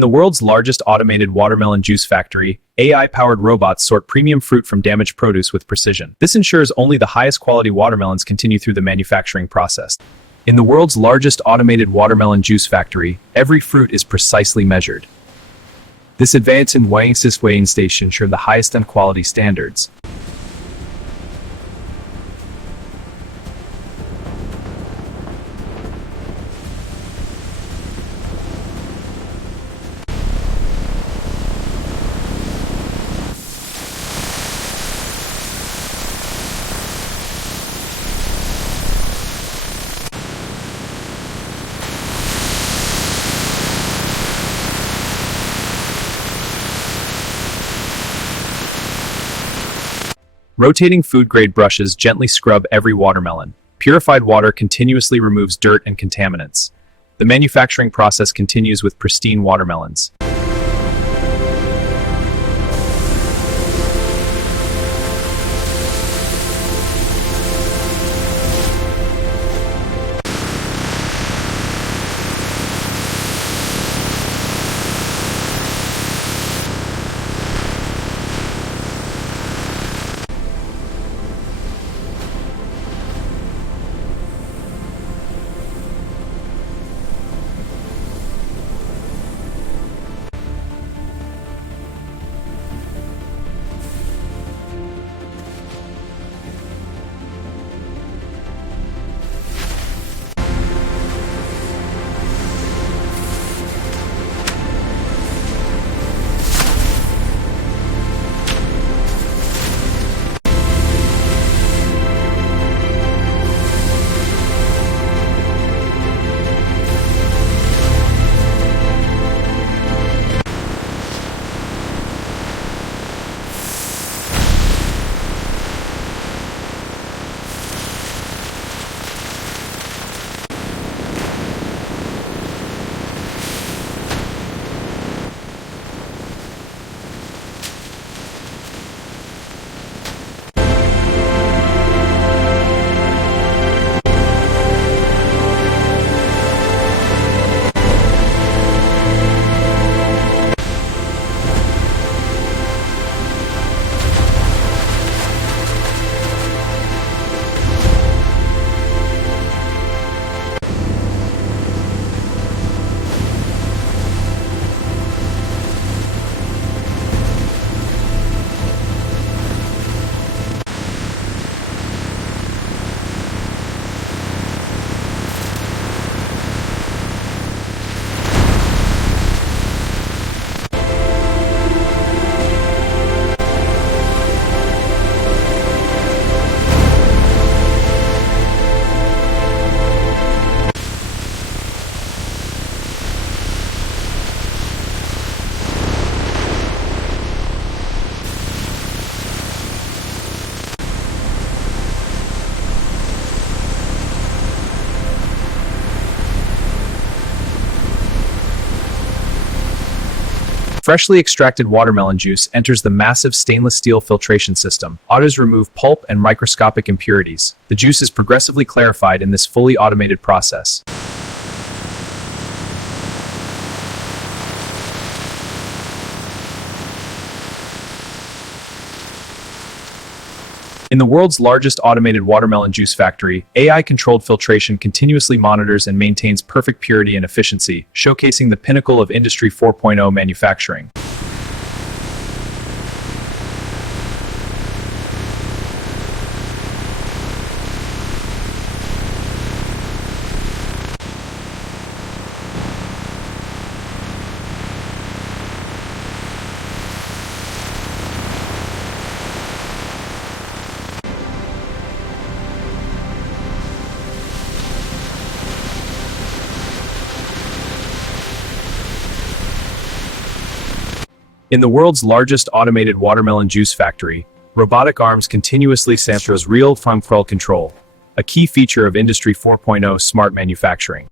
In the world's largest automated watermelon juice factory, AI-powered robots sort premium fruit from damaged produce with precision. This ensures only the highest quality watermelons continue through the manufacturing process. In the world's largest automated watermelon juice factory, every fruit is precisely measured. This advance in weighing station ensure the highest end quality standards. Rotating food-grade brushes gently scrub every watermelon. Purified water continuously removes dirt and contaminants. The manufacturing process continues with pristine watermelons. Freshly extracted watermelon juice enters the massive stainless steel filtration system. Autos remove pulp and microscopic impurities. The juice is progressively clarified in this fully automated process. In the world's largest automated watermelon juice factory, AI-controlled filtration continuously monitors and maintains perfect purity and efficiency, showcasing the pinnacle of Industry 4.0 manufacturing. In the world's largest automated watermelon juice factory, robotic arms continuously sample real-time quality control, a key feature of Industry 4.0 smart manufacturing.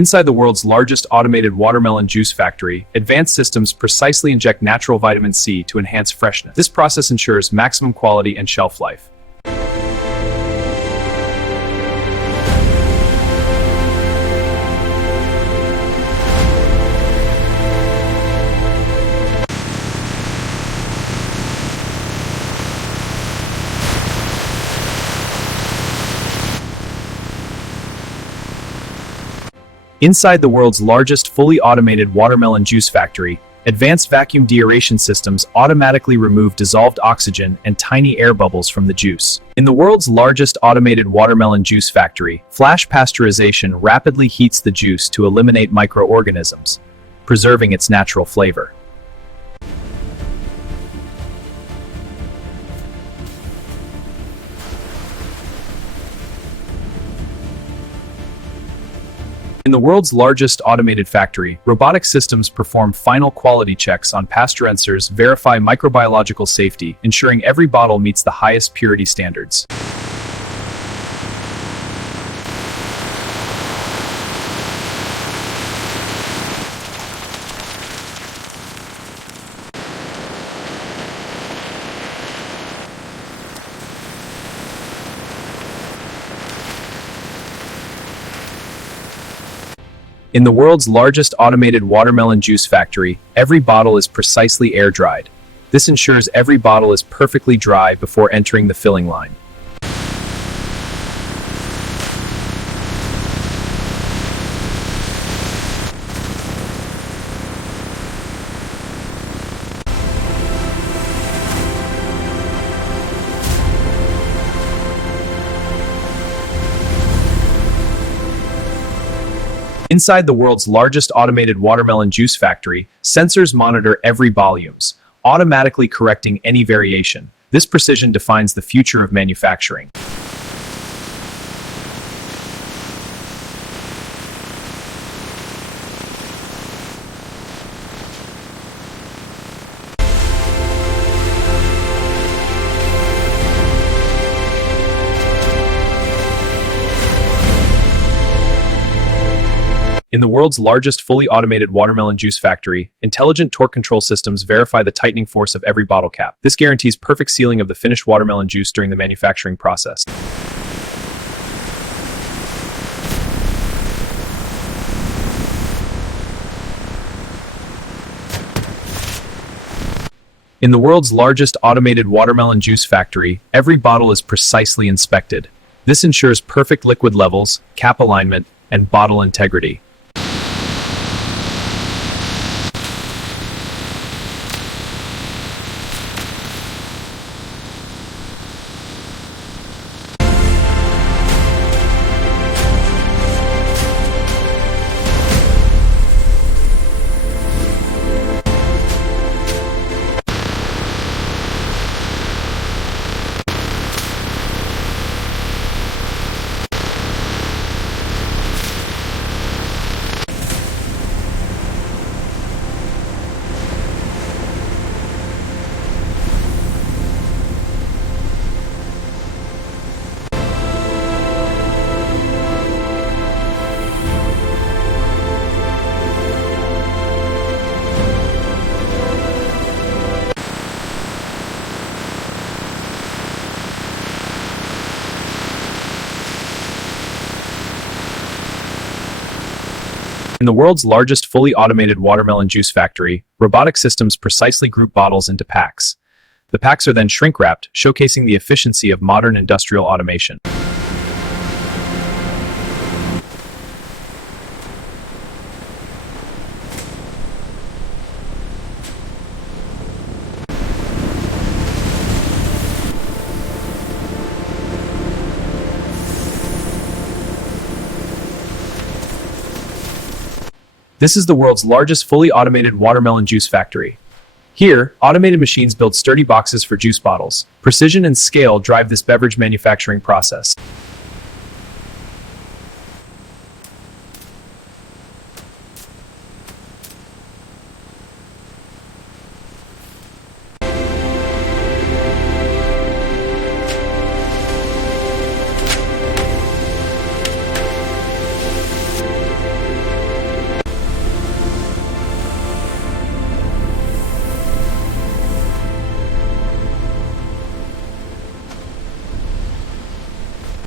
Inside the world's largest automated watermelon juice factory, advanced systems precisely inject natural vitamin C to enhance freshness. This process ensures maximum quality and shelf life. Inside the world's largest fully automated watermelon juice factory, advanced vacuum deaeration systems automatically remove dissolved oxygen and tiny air bubbles from the juice. In the world's largest automated watermelon juice factory, flash pasteurization rapidly heats the juice to eliminate microorganisms, preserving its natural flavor. In the world's largest automated factory, robotic systems perform final quality checks on pasteurizers, verify microbiological safety, ensuring every bottle meets the highest purity standards. In the world's largest automated watermelon juice factory, every bottle is precisely air-dried. This ensures every bottle is perfectly dry before entering the filling line. Inside the world's largest automated watermelon juice factory, sensors monitor every volumes, automatically correcting any variation. This precision defines the future of manufacturing. In the world's largest fully automated watermelon juice factory, intelligent torque control systems verify the tightening force of every bottle cap. This guarantees perfect sealing of the finished watermelon juice during the manufacturing process. In the world's largest automated watermelon juice factory, every bottle is precisely inspected. This ensures perfect liquid levels, cap alignment, and bottle integrity. In the world's largest fully automated watermelon juice factory, robotic systems precisely group bottles into packs. The packs are then shrink-wrapped, showcasing the efficiency of modern industrial automation. This is the world's largest fully automated watermelon juice factory. Here, automated machines build sturdy boxes for juice bottles. Precision and scale drive this beverage manufacturing process.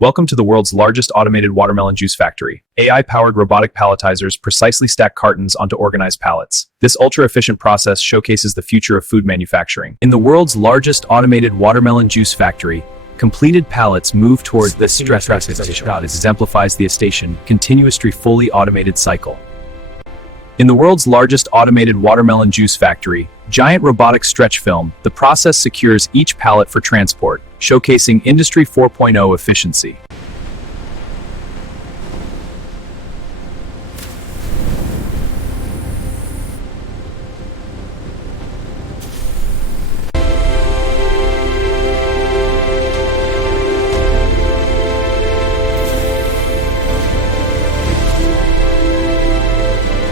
Welcome to the world's largest automated watermelon juice factory. AI-powered robotic palletizers precisely stack cartons onto organized pallets. This ultra-efficient process showcases the future of food manufacturing. In the world's largest automated watermelon juice factory, completed pallets move toward the stress exemplifies the station continuously fully automated cycle. In the world's largest automated watermelon juice factory, giant robotic stretch film, the process secures each pallet for transport, showcasing Industry 4.0 efficiency.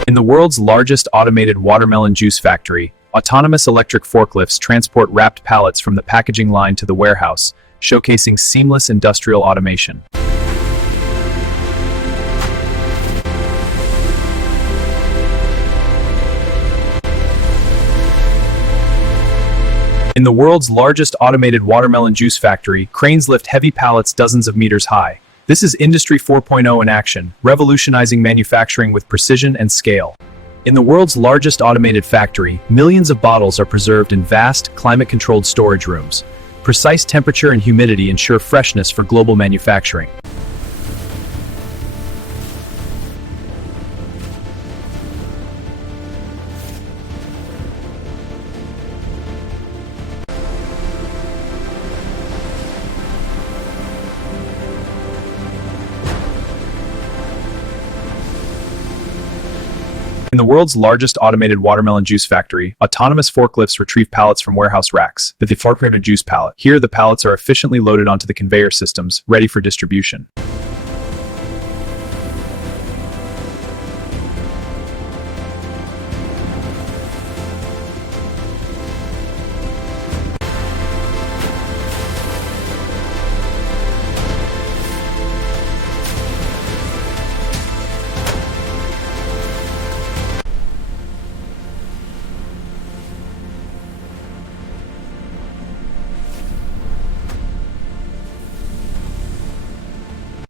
In the world's largest automated watermelon juice factory, autonomous electric forklifts transport wrapped pallets from the packaging line to the warehouse, showcasing seamless industrial automation. In the world's largest automated watermelon juice factory, cranes lift heavy pallets dozens of meters high. This is Industry 4.0 in action, revolutionizing manufacturing with precision and scale. In the world's largest automated factory, millions of bottles are preserved in vast, climate-controlled storage rooms. Precise temperature and humidity ensure freshness for global manufacturing. In the world's largest automated watermelon juice factory, autonomous forklifts retrieve pallets from warehouse racks. The juice pallet. Here, the pallets are efficiently loaded onto the conveyor systems, ready for distribution.